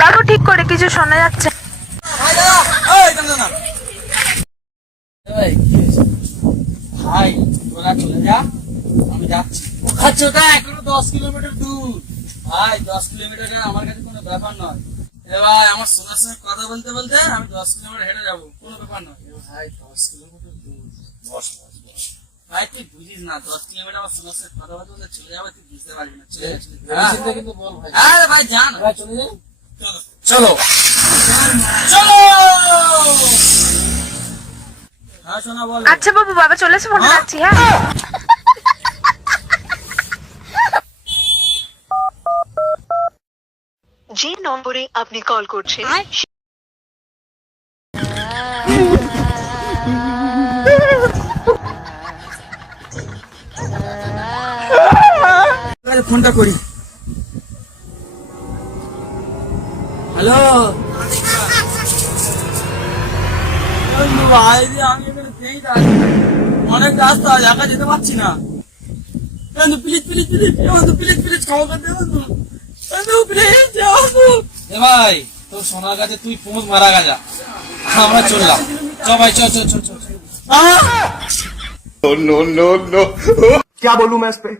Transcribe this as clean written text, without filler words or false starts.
বাবু ঠিক করে কিছু শোনা যাচ্ছে। ভাই তোরা চলে যা, আমি যাচ্ছি। আচ্ছা ওটা এখনো 10 কিলোমিটার দূর। ভাই 10 কিলোমিটার আমার কাছে কোনো ব্যাপার নয়। ভাই আমার সোনার সঙ্গে কথা বলতে বলতে আমি 10 কিলোমিটার হেঁটে যাবো, কোনো ব্যাপার নয়। ভাই 10 কিলোমিটার দূর। ভাই তুই বুঝিস না, 10 কিলোমিটার আমার সোনার সঙ্গে কথা বলতে বলতে চলে যাবো, তুই বুঝতে পারবি না। কিন্তু বল ভাই। হ্যাঁ ভাই যান, ভাই চলে যাই। চলো চলো। হ্যাঁ শোনা বল। আচ্ছা বাবু, বাবা চলেছে, ফোন রাখছি। হ্যাঁ যে নম্বরে আপনি কল করছেন ফোনটা করি। হ্যালো ভাই, আমি এখানে পেয়ে যাচ্ছি, অনেক রাস্তা একা যেতে পারছি না। Please please please please please ক্ষমা করে দে বন্ধু, প্লিজ ভাই। তোর সোনার কাছে তুই পোঁজ মারা গাজা, আমরা চললাম। চ ভাই চ চ চ চ। नो नो नो क्या बोलूं मैं इस पे।